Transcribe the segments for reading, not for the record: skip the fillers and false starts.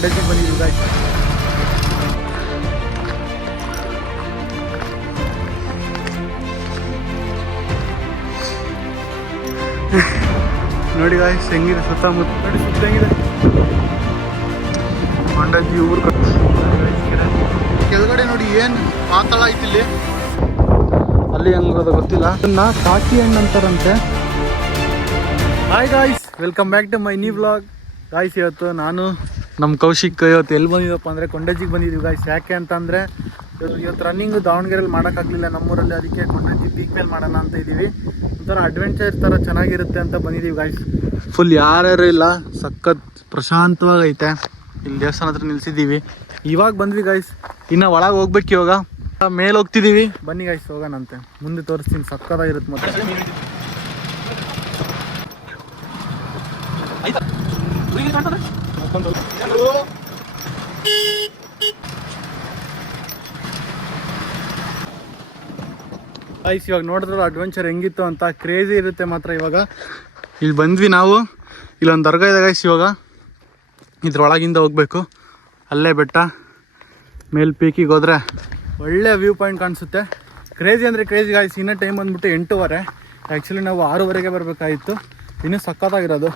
ಕೊಂಡಜ್ಜಿಗೆ ಬಂದಿದ್ದೀವಿ ಗಾಯ್ಸ್. ನೋಡಿ ಗಾಯ್ಸ್ ಹೆಂಗಿದೆ ಸುತ್ತಮುತ್ತ, ನೋಡಿ ಸುತ್ತ ಹೆಂಗಿದೆ ಕೊಂಡಜ್ಜಿ ಊರು. ಕೆಳಗಡೆ ನೋಡಿ ಏನು ಪಾತಾಳ ಐತಿ ಇಲ್ಲಿ, ಅಲ್ಲಿ ಹೆಂಗದ ಗೊತ್ತಿಲ್ಲ. ಅದನ್ನ ಕಾಕಿ ಹಣ್ಣು ಅಂತಾರಂತೆ. Hi guys, welcome back to my new vlog guys. ಇವತ್ತು ನಾನು ನಮ್ಮ ಕೌಶಿಕ್ ಇವತ್ತು ಎಲ್ಲಿ ಬಂದಿದ್ದಪ್ಪ ಅಂದರೆ ಕೊಂಡಜ್ಜಿಗೆ ಬಂದಿದ್ದೀವಿ ಗಾಯ್ಸ್. ಯಾಕೆ ಅಂತಂದರೆ ಇವತ್ತು ರನ್ನಿಂಗ್ ದಾವಣಗೆರೆಯಲ್ಲಿ ಮಾಡೋಕ್ಕಾಗಲಿಲ್ಲ ನಮ್ಮೂರಲ್ಲಿ, ಅದಕ್ಕೆ ಕೊಂಡಜ್ಜಿ ಪೀಕ್ ಮೇಲೆ ಮಾಡೋಣ ಅಂತ ಇದ್ದೀವಿ. ಒಂಥರ ಅಡ್ವೆಂಚರ್ ಥರ ಚೆನ್ನಾಗಿರುತ್ತೆ ಅಂತ ಬಂದಿದ್ದೀವಿ ಗಾಯ್ಸ್. ಫುಲ್ ಯಾರ್ಯಾರು ಇಲ್ಲ, ಸಖತ್ ಪ್ರಶಾಂತವಾಗೈತೆ. ಇಲ್ಲಿ ದೇವಸ್ಥಾನ ಹತ್ರ ನಿಲ್ಸಿದ್ದೀವಿ. ಇವಾಗ ಬಂದ್ವಿ ಗಾಯ್ಸ್, ಇನ್ನು ಒಳಗೆ ಹೋಗ್ಬೇಕು. ಇವಾಗ ಮೇಲೆ ಹೋಗ್ತಿದ್ದೀವಿ, ಬನ್ನಿ ಗಾಯ್ಸ್ ಹೋಗೋಣಂತೆ. ಮುಂದೆ ತೋರಿಸ್ತೀನಿ, ಸಕ್ಕತ್ತಾಗಿರುತ್ತೆ. ಮತ್ತೆ ಗೈಸ್ ಇವಾಗ ನೋಡಿದ್ರೆ ಅಡ್ವೆಂಚರ್ ಹೆಂಗಿತ್ತು ಅಂತ, ಕ್ರೇಜಿ ಇರುತ್ತೆ ಮಾತ್ರ. ಇವಾಗ ಇಲ್ಲಿ ಬಂದ್ವಿ ನಾವು, ಇಲ್ಲೊಂದು ದರ್ಗಾ ಇದೆ ಗೈಸ್. ಇವಾಗ ಇದ್ರೊಳಗಿಂದ ಹೋಗ್ಬೇಕು, ಅಲ್ಲೇ ಬೆಟ್ಟ ಮೇಲ್ ಪೀಕಿಗೆ ಹೋದ್ರೆ ಒಳ್ಳೆ ವ್ಯೂ ಪಾಯಿಂಟ್ ಕಾಣಿಸುತ್ತೆ. ಕ್ರೇಜಿ ಅಂದರೆ ಕ್ರೇಜಿ ಗಾಯ್ಸ್. ಇನ್ನೂ ಟೈಮ್ ಬಂದ್ಬಿಟ್ಟು 8:15. ಆ್ಯಕ್ಚುಲಿ ನಾವು 6:00 ಬರಬೇಕಾಗಿತ್ತು. ಇನ್ನೂ ಸಕ್ಕತ್ತಾಗಿರೋದು.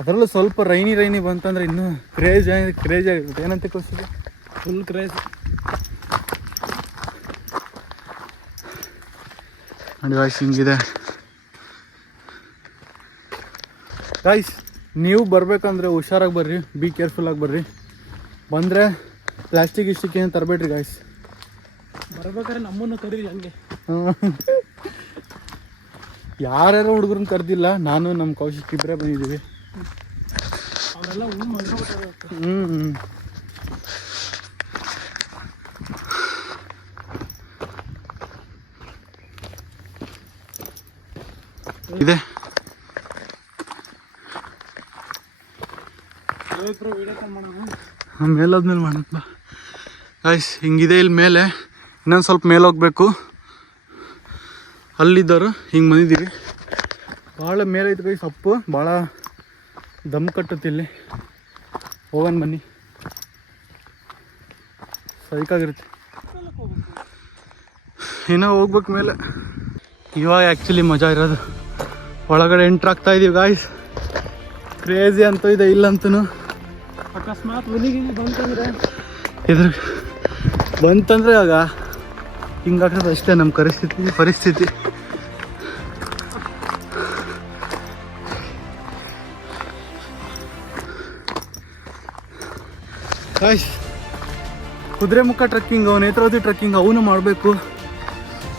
ಅದರಲ್ಲೂ ಸ್ವಲ್ಪ ರೈನಿ ಬಂತಂದರೆ ಇನ್ನೂ ಕ್ರೇಜಿ ಆಗಿರುತ್ತೆ. ಏನಂತ ಕೋಸಿಗೆ ಫುಲ್ ಕ್ರೇಜ್ ನೋಡಿ ಗಾಯ್ಸ್. ಹಿಂಗಿದೆ ಗಾಯ್ಸ್. ನೀವು ಬರಬೇಕಂದ್ರೆ ಹುಷಾರಾಗಿ ಬರ್ರಿ, ಬಿ ಕೇರ್ಫುಲ್ಲಾಗಿ ಬರ್ರಿ. ಬಂದರೆ ಪ್ಲಾಸ್ಟಿಕ್ ಏನು ತರಬೇಡ್ರಿ ಗಾಯ್ಸ್. ಬರ್ಬೇಕಾದ್ರೆ ನಮ್ಮನ್ನು ಕರೀರಿ ಹಂಗೆ. ಯಾರ್ಯಾರು ಹುಡುಗರನ್ನ ಕರೆದಿಲ್ಲ, ನಾನು ನಮ್ಮ ಕೌಶಿಕ್ ಇಬ್ಬರೇ ಬಂದಿದ್ದೀವಿ. ಅವರೆಲ್ಲ ಇದೆ ಮೇಲಾದ್ಮೇಲೆ ಮಾಡೋಣ ಗಾಯ್ಸ್. ಹಿಂಗಿದೆ ಇಲ್ಲಿ ಮೇಲೆ. ಇನ್ನೊಂದು ಸ್ವಲ್ಪ ಮೇಲೆ ಹೋಗ್ಬೇಕು. ಅಲ್ಲಿದ್ದವರು ಹಿಂಗೆ ಬಂದಿದ್ದೀವಿ. ಭಾಳ ಮೇಲೆ ಐತೆ ಗೈಸ್, ಸೊಪ್ಪು ಭಾಳ ದಮ್ ಕಟ್ಟುತ್ತೆ ಇಲ್ಲಿ. ಹೋಗೋಣ ಬನ್ನಿ, ಸೈಕಾಗಿರುತ್ತೆ. ಇನ್ನೂ ಹೋಗ್ಬೇಕು ಮೇಲೆ. ಇವಾಗ ಆ್ಯಕ್ಚುಲಿ ಮಜಾ ಇರೋದು. ಒಳಗಡೆ ಎಂಟ್ರ್ ಆಗ್ತಾ ಇದೀವಿ ಗಾಯ್ಸ್. ಕ್ರೇಜಿ ಅಂತೂ ಇದೆ ಇಲ್ಲಂತೂ. ಅಕಸ್ಮಾತ್ ಮನೆಗೆ ಬಂತಂದ್ರೆ ಆಗ ಹಿಂಗಾಗ್ತದೆ ಅಷ್ಟೇ ನಮ್ಮ ಪರಿಸ್ಥಿತಿ. Guys Kudremukh trekking, Netravati trekking ಅವನು ಮಾಡಬೇಕು.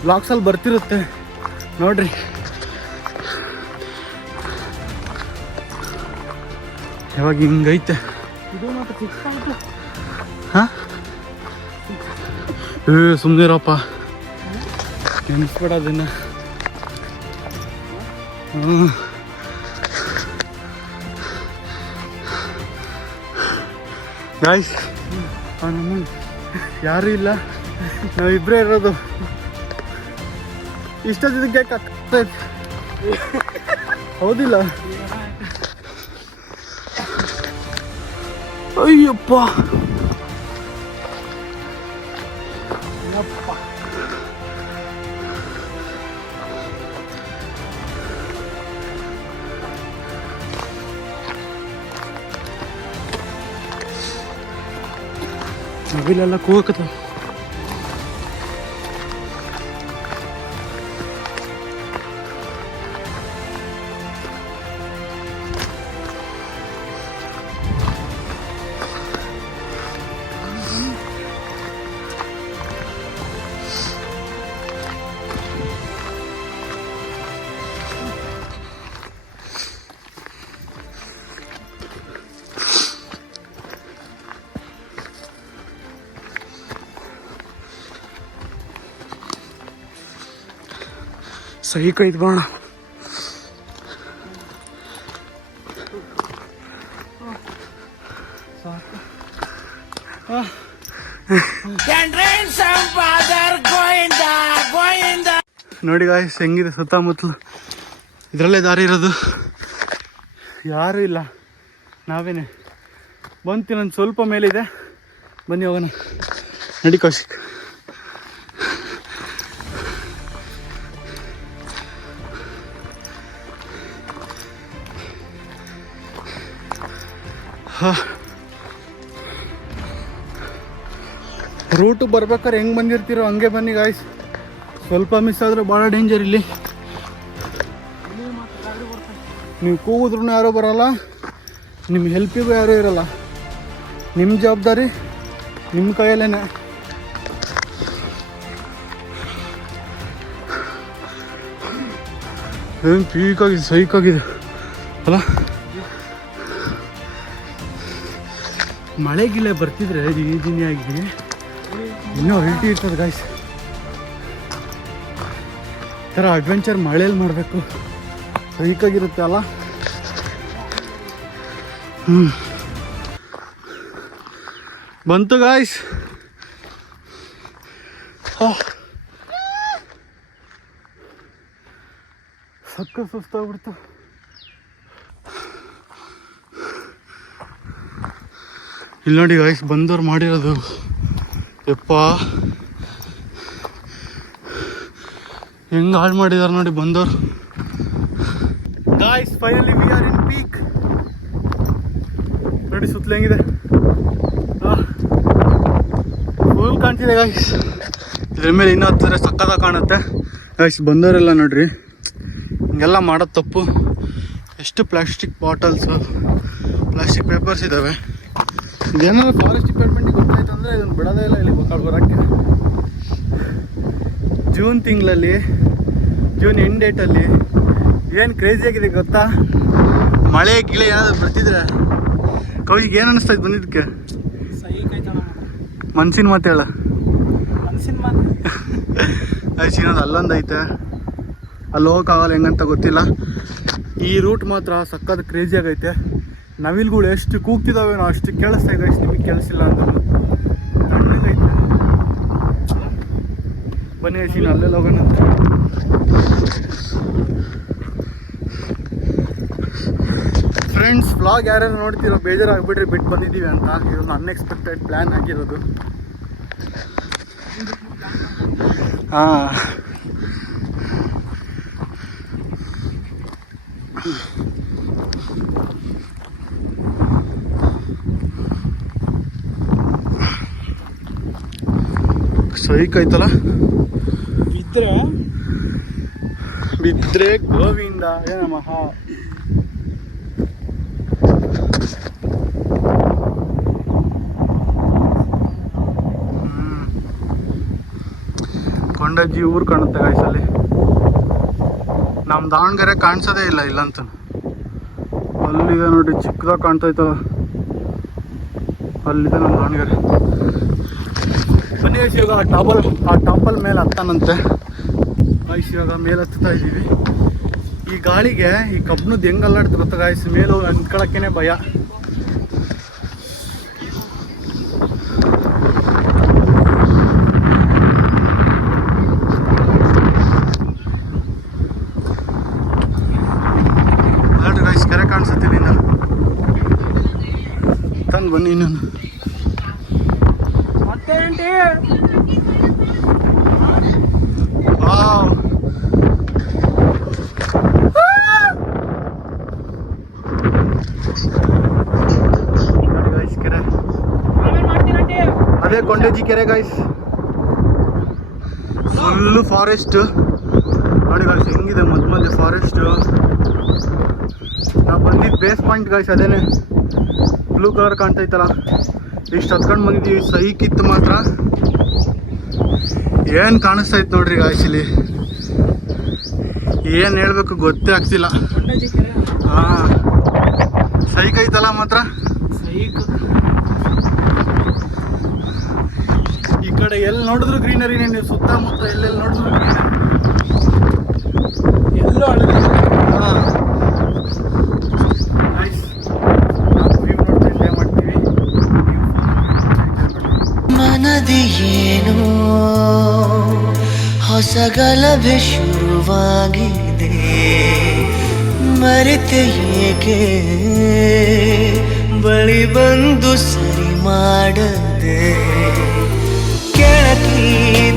ಬ್ಲಾಗ್ಸಲ್ಲಿ ಬರ್ತಿರುತ್ತೆ ನೋಡ್ರಿ. ಯಾವಾಗ ಹಿಂಗೈತೆ ಇದು ಮಾತ್ರ ಸಿಕ್ಕಾಗುತ್ತೆ. ಹಾಂ ಸುಮ್ಮನಿರಪ್ಪ, ನೆನೆಸ್ಬೇಡ ಅದನ್ನ. ಗಾಯ್ಸ್ ಯಾರೂ ಇಲ್ಲ, ನಾವಿಬ್ಬರೇ ಇರೋದು. ಇಷ್ಟೊತ್ತಿಗೆ ಆಗ್ತೈತೆ ಹೌದಿಲ್ಲ? ಅಯ್ಯಪ್ಪ ನವಿಲೆಲ್ಲ ಕೂಗಕತ್ತಾವ. ಸही ಕೈದು ಬಾಣ. ನೋಡಿ ಗಾಯ್ಸ್ ಹೆಂಗಿದೆ ಸುತ್ತಮುತ್ತಲು. ಇದರಲ್ಲೇ ದಾರಿ ಇರೋದು, ಯಾರೂ ಇಲ್ಲ, ನಾವೇನೆ ಬಂತು ನಾನು ಸ್ವಲ್ಪ ಮೇಲಿದೆ, ಬನ್ನಿ ಹೋಗೋಣ. ನಡಿ ಕೌಶಿಕ್. ರೂಟು ಬರ್ಬೇಕಾದ್ರೆ ಹೆಂಗೆ ಬಂದಿರ್ತೀರೋ ಹಂಗೆ ಬನ್ನಿ ಗಾಯ್ಸ್. ಸ್ವಲ್ಪ ಮಿಸ್ ಆದರೆ ಭಾಳ ಡೇಂಜರ್ ಇಲ್ಲಿ. ನೀವು ಕೂಗಿದ್ರೂ ಯಾರೂ ಬರೋಲ್ಲ, ನಿಮ್ಮ ಹೆಲ್ಪಿಗೂ ಯಾರೂ ಇರೋಲ್ಲ. ನಿಮ್ಮ ಜವಾಬ್ದಾರಿ ನಿಮ್ಮ ಕೈಯಲ್ಲೇ. ಏನು ಪೀಕಾಗಿದೆ, ಸೈಕಾಗಿದೆ ಅಲ್ಲ. ಮಳೆಗಿಲ್ಲ ಬರ್ತಿದ್ರೆ ದಿನಿಯಾಗಿ ಇನ್ನೂ ಅಲ್ಟಿ ಇರ್ತದೆ ಗಾಯ್ಸ್. ಈ ಥರ ಅಡ್ವೆಂಚರ್ ಮಳೇಲಿ ಮಾಡಬೇಕು, ಸೈಕಾಗಿರುತ್ತೆ ಅಲ್ಲ. ಬಂತು ಗಾಯ್ಸ್. ಸಕ್ಕ ಸುಸ್ತಾಗ್ಬಿಡ್ತು. ಇಲ್ಲಿ ನೋಡಿ ಗಾಯ್ಸ್, ಬಂದವ್ರು ಮಾಡಿರೋದು. ಯಪ್ಪ ಹೆಂಗೆ ಹಾಳು ಮಾಡಿದಾರೆ ನೋಡಿ ಬಂದವ್ರು. Guys finally we are in peak. ನೋಡಿ ಸುತ್ತಲೂ ಹೆಂಗಿದೆ, ಫುಲ್ ಕಾಣ್ತಿದೆ ಗಾಯ್ಸ್. ಇದ್ರ ಮೇಲೆ ಇನ್ನೂ ಹತ್ತಿದ್ರೆ ಸಕ್ಕತ್ತಾಗಿ ಕಾಣುತ್ತೆ ಗಾಯ್ಸ್. ಬಂದವರೆಲ್ಲ ನೋಡ್ರಿ ಹಿಂಗೆಲ್ಲ ಮಾಡೋದು ತಪ್ಪು. ಎಷ್ಟು ಪ್ಲಾಸ್ಟಿಕ್ ಬಾಟಲ್ಸು, ಪ್ಲಾಸ್ಟಿಕ್ ಪೇಪರ್ಸ್ ಇದ್ದಾವೆ. ಇದೇನಾದ್ರು ಫಾರೆಸ್ಟ್ ಡಿಪಾರ್ಟ್ಮೆಂಟಿಗೆ ಗೊತ್ತಾಯ್ತು ಅಂದರೆ ಇದನ್ನು ಬಿಡೋದೇ ಇಲ್ಲ ಇಲ್ಲಿ ಬರೋಕ್ಕೆ. ಜೂನ್ ತಿಂಗಳಲ್ಲಿ, ಜೂನ್ ಎಂಡ್ ಡೇಟಲ್ಲಿ ಏನು ಕ್ರೇಜಿ ಆಗಿದೆ ಗೊತ್ತಾ? ಮಳೆ ಗಿಳೆ ಏನಾದ್ರು ಬರ್ತಿದ್ರೆ ಕವಿಗೆ ಏನು ಅನ್ನಿಸ್ತಾ ಇತ್ತು ಬಂದಿದ್ದಕ್ಕೆ? ಮನ್ಸಿನ ಮಾತು ಹೇಳ. ಐಸಿನದು ಅಲ್ಲೊಂದು ಐತೆ, ಅಲ್ಲಿ ಹೋಗೋಕ್ಕಾಗಲ್ಲ ಹೆಂಗಂತ ಗೊತ್ತಿಲ್ಲ. ಈ ರೂಟ್ ಮಾತ್ರ ಸಕ್ಕತ್ ಕ್ರೇಜಿ ಆಗೈತೆ. ನವಿಲ್ಗಳು ಎಷ್ಟು ಕೂಗ್ತಿದ್ದಾವೆ, ನಾವು ಅಷ್ಟು ಕೇಳಿಸ್ತಾ ಇದೆ. ಅಷ್ಟು ನಿಮಗೆ ಕೇಳಿಸಿಲ್ಲ ಅಂತ ತಣ್ಣಗೈತೆ. ಬನ್ನಿ ಐಸಿನ ಅಲ್ಲೆಲ್ಲ ಹೋಗೋಣ ಅಂತ. ಫ್ರೆಂಡ್ಸ್, ವ್ಲಾಗ್ ಯಾರ್ಯಾರು ನೋಡ್ತಿರೋ ಬೇಜಾರಾಗ್ಬಿಟ್ರಿ ಬಿಟ್ಟು ಬಂದಿದ್ದೀವಿ ಅಂತ. ಇದೊಂದು ಅನ್ಎಕ್ಸ್ಪೆಕ್ಟೆಡ್ ಪ್ಲ್ಯಾನ್ ಆಗಿರೋದು. ಹಾಂ, ಸೈಕಾಯ್ತಲ್ಲ. ಬಿದ್ರೆ ಗೋವಿಂದ ನಮಃ. ಕೊಂಡಜ್ಜಿ ಊರು ಕಾಣುತ್ತೆ ಗಾಯ್ಸಲ್ಲಿ. ನಮ್ಮ ದಾವಣಗೆರೆ ಕಾಣಿಸೋದೇ ಇಲ್ಲ ಇಲ್ಲಂತ. ಅಲ್ಲಿದೆ ನೋಡಿ, ಚಿಕ್ಕದಾಗಿ ಕಾಣ್ತೈತಲ್ಲ, ಅಲ್ಲಿದೆ ನಮ್ಮ ದಾವಣಗೆರೆ. ಬನ್ನಿ ಐಸ್, ಇವಾಗ ಆ ಟಾಪಲ್ ಮೇಲೆ ಹತ್ತಾನಂತೆ ಐಸ್. ಇವಾಗ ಮೇಲೆ ಹತ್ತಾ ಇದ್ದೀವಿ. ಈ ಗಾಳಿಗೆ ಈ ಕಬ್ಬನದ್ದು ಹೆಂಗೆ ಅಲ್ಲಾಡ್ತು ಗೊತ್ತಾ ಗಾಯ್ಸ್? ಮೇಲೆ ಹೋಗಿ ಅಂದ್ಕೊಳಕ್ಕೇನೆ ಭಯ. ನೋಡಿ ಗಾಯ್ಸ್, ಕೆರೆ ಕಾಣಿಸುತ್ತೆ ಇಲ್ಲಿಂದ. ತಂದು ಬನ್ನಿ ಇನ್ನೊಂದು. ಕೆರೆ ಅದೇ ಕೊಂಡಜ್ಜಿ ಕೆರೆ ಗಾಯ್ಸ್. ಫುಲ್ಲು ಫಾರೆಸ್ಟ್ ನೋಡಿ ಗಾಯ್ಸ್, ಹೆಂಗಿದೆ ಮಧ್ಯ ಮಧ್ಯೆ ಫಾರೆಸ್ಟ್. ನಾವು ಬಂದಿದ್ದು ಬೇಸ್ ಪಾಯಿಂಟ್ ಗಾಯ್ಸ್, ಅದೇನೆ ಬ್ಲೂ ಕಲರ್ ಕಾಣ್ತೈತಲ್ಲ. ಇಷ್ಟು ಹತ್ಕೊಂಡು ಬಂದಿದ್ದೀವಿ. ಸೈಕಿತ್ತು ಮಾತ್ರ. ಏನು ಕಾಣಿಸ್ತಾ ಇತ್ತು ನೋಡ್ರಿ ಗಾಯ್ಸ್ ಇಲ್ಲಿ. ಏನು ಹೇಳ್ಬೇಕು ಗೊತ್ತೇ ಆಗ್ತಿಲ್ಲ. ಹಾಂ, ಸೈಕೈತಲ್ಲ ಮಾತ್ರ. ಈ ಕಡೆ ಎಲ್ಲಿ ನೋಡಿದ್ರು ಗ್ರೀನರಿನೇ. ನೀವು ಸುತ್ತಮುತ್ತ ಎಲ್ಲೆಲ್ಲಿ ನೋಡಿದ್ರು ಎಲ್ಲೋ ಅಳದೆ. ಹಾಂ, ನೈಸ್. ನಾವು ವ್ಯೂ ನೋಡ್ತಾ ಎಂಜಾಯ್ ಮಾಡ್ತೀವಿ. ಮನದಿ ಏನೋ ಹೊಸ ಗಲಭೆ ಶುರುವಾಗಿದೆ. ಮರೆತೆ ಏಕೆ ಬಳಿ ಬಂದು ಸರಿ ಮಾಡದೆ ಕೆಳಕಿ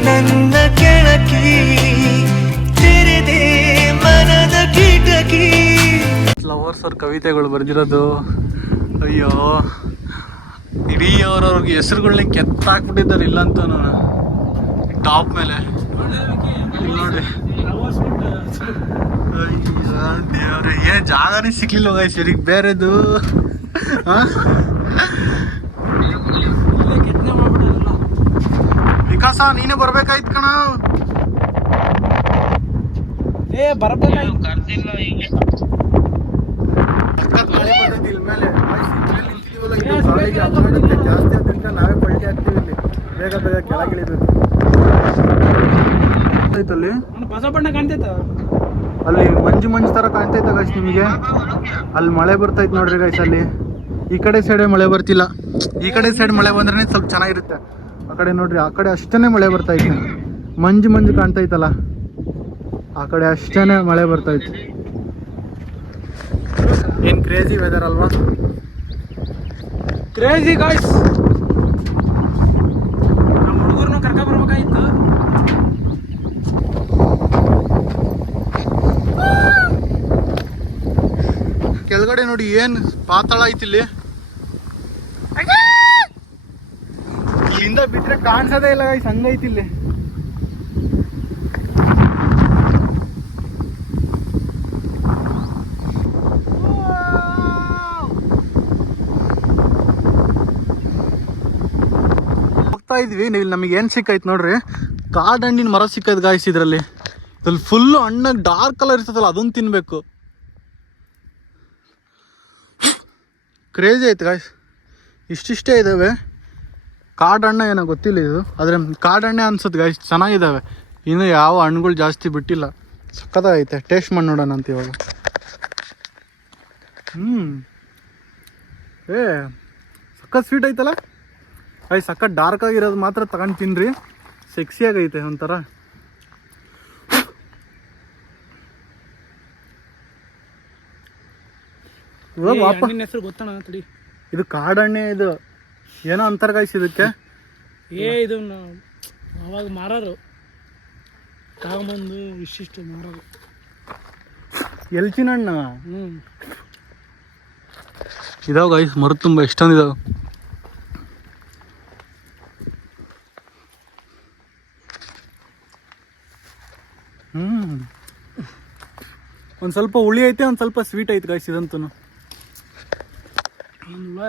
ನನ್ನ ಕೆಳಕಿ ತೆರೆದೆ ಮನದ ಕಿಟಕಿ. ಲವರ್ಸ್ ಅವ್ರ ಕವಿತೆಗಳು ಬರೆದಿರೋದು. ಅಯ್ಯೋ, ಇಡೀ ಅವ್ರವ್ರಿಗೆ ಹೆಸರುಗಳನ್ನ ಕೆತ್ತಾಕ್ಬಿಟ್ಟಿದ್ದಾರೆ ಇಲ್ಲ ಅಂತ ಟಾಪ್ ಮೇಲೆ ಇಲ್ಲಿ ನೋಡಿ. ದೇವ್ರೆ, ಏನ್ ಜಾಗನೇ ಸಿಕ್ಲಿಲ್ಲ ಗೈಸ್ ಇವ್ರಿಗೆ ಬೇರೆದು. ವಿಕಾಸ ನೀನೇ ಬರ್ಬೇಕಾಯ್ತು ಕಣ. ಜಾಸ್ತಿ ಅಂತ ನಾವೇ ಪಲ್ಟಿ ಆಗ್ತೀವಿ ಇಲ್ಲಿ. ಬೇಗ ಬೇಗ ಕೆಳಗಿಳಿಬೇಕು. ಅಲ್ಲಿ ಹೊಸ ಬಣ್ಣ ಕಾಣ್ತೈತ, ಅಲ್ಲಿ ಮಂಜು ತರ ಕಾಣ್ತೈತ ಗೈಸ್ ನಿಮಗೆ. ಅಲ್ಲಿ ಮಳೆ ಬರ್ತೈತೆ ನೋಡ್ರಿ ಗೈಸ್. ಅಲ್ಲಿ ಈ ಕಡೆ ಸೈಡೆ ಮಳೆ ಬರ್ತಿಲ್ಲ. ಈ ಕಡೆ ಸೈಡ್ ಮಳೆ ಬಂದ್ರೆ ಸ್ವಲ್ಪ ಚೆನ್ನಾಗಿರುತ್ತೆ. ಆ ಕಡೆ ನೋಡ್ರಿ, ಆ ಕಡೆ ಅಷ್ಟೇನೆ ಮಳೆ ಬರ್ತೈತೆ. ಮಂಜು ಕಾಣ್ತೈತಲ್ಲ, ಆ ಕಡೆ ಅಷ್ಟೇನೆ ಮಳೆ ಬರ್ತೈತೆ. ಏನ್ ಕ್ರೇಜಿ ವೆದರ್ ಅಲ್ವಾ? Crazy guys. ನಮ್ಮ ಹುಡುಗರನ್ನು ಕರ್ಕ ಬರ್ಬೇಕಾಯ್ತು. ಕೆಳಗಡೆ ನೋಡಿ ಏನ್ ಪಾತಾಳ ಐತಿ ಇಲ್ಲಿ. ಇಲ್ಲಿಂದ ಬಿಟ್ರೆ ಕಾಣಿಸೋದೇ ಇಲ್ಲ ಗೈಸ್, ಹಂಗೈತಿ ಇಲ್ಲಿ. ಹೋಗ್ತಾ ಇದ್ವಿ, ನೀವು ನಮಗೆ ಏನ್ ಸಿಕ್ಕೈತ್ ನೋಡ್ರಿ, ಕಾಡಹಣ್ಣಿನ ಮರ ಸಿಕ್ಕೈತ್ ಗಾಯ್ಸ್. ಇದ್ರಲ್ಲಿ ಫುಲ್ ಹಣ್ಣಾಗಿ ಡಾರ್ಕ್ ಕಲರ್ ಇರ್ತದಲ್ಲ, ಅದನ್ನ ತಿನ್ಬೇಕು. ಕ್ರೇಜಿ ಐತೆ ಗಾಯ್ಸ್. ಇಷ್ಟಿಷ್ಟೇ ಇದ್ದಾವೆ. ಕಾಡಹಣ್ಣೆ ಏನೋ ಗೊತ್ತಿಲ್ಲ ಇದು, ಆದರೆ ಕಾಡಹಣ್ಣೆ ಅನ್ಸುತ್ತೆ ಗಾಯ್ಸ್. ಚೆನ್ನಾಗಿದ್ದಾವೆ. ಇನ್ನು ಯಾವ ಹಣ್ಣುಗಳು ಜಾಸ್ತಿ ಬಿಟ್ಟಿಲ್ಲ. ಸಕ್ಕತ್ತಾಗೈತೆ. ಟೇಸ್ಟ್ ಮಾಡಿ ನೋಡೋಣ ಅಂತ ಇವಾಗ. ಸಕ್ಕತ್ ಸ್ವೀಟ್ ಐತಲ್ಲ ಗಾಯ್ಸ್. ಸಕ್ಕತ್ ಡಾರ್ಕ್ ಆಗಿರೋದು ಮಾತ್ರ ತಗೊಂಡು ತಿನ್ರಿ. ಸೆಕ್ಸಿಯಾಗೈತೆ ಒಂಥರ. ಹಣ್ಣಿನ ಹೆಸರು ಗೊತ್ತಣ ತಡಿ. ಇದು ಕಾಡಣ್ಣೆ. ಇದು ಏನೋ ಅಂತಾರ ಗಾಯ್ಸ್ ಇದಕ್ಕೆ. ಇದು ಅವಾಗ ಮಾರೋರು ತಗೊಂಬಂದು ಇಷ್ಟಿಷ್ಟು ಮಾರೋರು. ಎಲ್ಚಿನ ಹಣ್ಣು ಇದಾವ ಗಾಯ್ಸ್. ಮರು ತುಂಬ ಎಷ್ಟೊಂದಿದಾವ. ಒಂದು ಸ್ವಲ್ಪ ಹುಳಿ ಐತೆ, ಒಂದು ಸ್ವಲ್ಪ ಸ್ವೀಟ್ ಐತೆ ಗಾಯ್ಸ್ ಇದಂತೂ.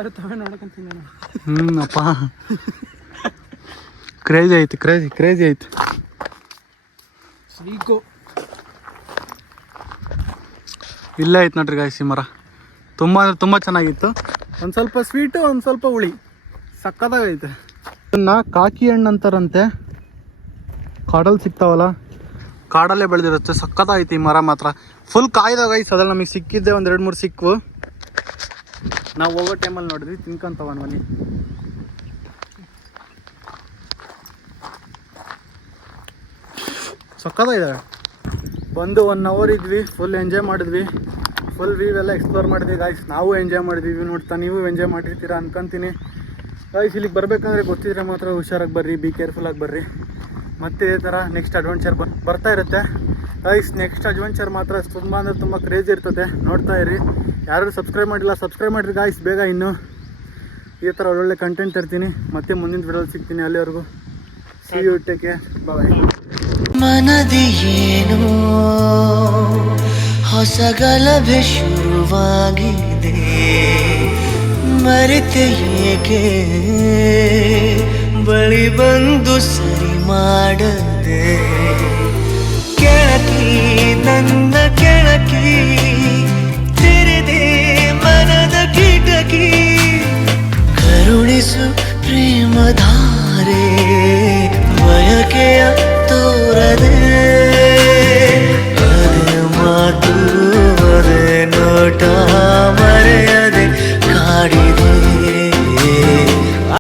ಇರ್ತವೆ ನೋಡಕಂತೀನಿ ನಾನು. ಅಪ್ಪ ಕ್ರೇಜಿ ಐತಿ, ಕ್ರೇಜಿ ಐತಿ. ಸೀಕು ಇಲ್ಲೇ ಐತೆ ನೋಡ್ರಿ ಗಾಯ್ಸ್ ಈ ಮರ. ತುಂಬ ಅಂದ್ರೆ ತುಂಬ ಚೆನ್ನಾಗಿತ್ತು. ಒಂದು ಸ್ವಲ್ಪ ಸ್ವೀಟು, ಒಂದು ಸ್ವಲ್ಪ ಹುಳಿ, ಸಕ್ಕತ್ತಾಗೈತೆ. ಇದನ್ನ ಕಾಕಿ ಹಣ್ಣು ಅಂತಾರಂತೆ. ಕಾಡಲ್ಲಿ ಸಿಗ್ತಾವಲ್ಲ, ಕಾಡಲ್ಲೇ ಬೆಳೆದಿರುತ್ತೆ. ಸಕ್ಕತ್ತಾಗೈತಿ ಈ ಮರ ಮಾತ್ರ. ಫುಲ್ ಕಾಯ್ದ ಗೈಸ್. ಅದ್ರಲ್ಲಿ ನಮಗೆ ಸಿಕ್ಕಿದ್ದೆ ಒಂದು 2-3 ಸಿಕ್ವು. ನಾವು ಹೋಗೋ ಟೈಮಲ್ಲಿ ನೋಡಿದ್ವಿ, ತಿನ್ಕೊಂತವ ಬನ್ನಿ. ಸಕ್ಕತ್ತಾಗಿದೆ. ಬಂದು 1 ಅವರ್ ಇದ್ವಿ, ಫುಲ್ ಎಂಜಾಯ್ ಮಾಡಿದ್ವಿ. ಫುಲ್ ವ್ಯೂ ಎಲ್ಲ ಎಕ್ಸ್ಪ್ಲೋರ್ ಮಾಡಿದ್ವಿ ಗಾಯ್ಸ್. ನಾವು ಎಂಜಾಯ್ ಮಾಡಿದ್ವಿ ನೋಡ್ತಾ. ನೀವು ಎಂಜಾಯ್ ಮಾಡಿರ್ತೀರಾ ಅನ್ಕೊಂತೀನಿ ಗಾಯ್ಸ್. ಇಲ್ಲಿಗೆ ಬರಬೇಕಂದ್ರೆ ಗೊತ್ತಿದ್ರೆ ಮಾತ್ರ ಹುಷಾರಾಗಿ ಬರ್ರಿ, ಬಿ ಕೇರ್ಫುಲ್ಲಾಗಿ ಬರ್ರಿ. ಮತ್ತೆ ಇದೇ ಥರ ನೆಕ್ಸ್ಟ್ ಅಡ್ವೆಂಚರ್ ಬರ್ತಾ ಇರುತ್ತೆ ಗೈಸ್. ನೆಕ್ಸ್ಟ್ ಅಡ್ವೆಂಚರ್ ಮಾತ್ರ ತುಂಬ ಅಂದರೆ ತುಂಬ ಕ್ರೇಜಿ ಇರ್ತದೆ. ನೋಡ್ತಾ ಇರಿ. ಯಾರು ಸಬ್ಸ್ಕ್ರೈಬ್ ಮಾಡಿಲ್ಲ, ಸಬ್ಸ್ಕ್ರೈಬ್ ಮಾಡಿರಿ ಗಾಯ್ಸ್ ಬೇಗ. ಇನ್ನು ಈ ಥರ ಒಳ್ಳೊಳ್ಳೆ ಕಂಟೆಂಟ್ ತರ್ತೀನಿ. ಮತ್ತೆ ಮುಂದಿನ ವಿಡಿಯೋದಲ್ಲಿ ಸಿಗ್ತೀನಿ. ಅಲ್ಲಿವರೆಗೂ ಸಿ ಯು, ಟೇಕ್ ಕೇರ್, ಬಾಯ್. ಮನದಿ ಏನೋ ಹೊಸ ಗಲಭೆ ಶುರುವಾಗಿದೆ. ಮರೆತೆ ಏಕೆ ಬಳಿ ಬಂದು ಸರಿ ಮಾಡದೆ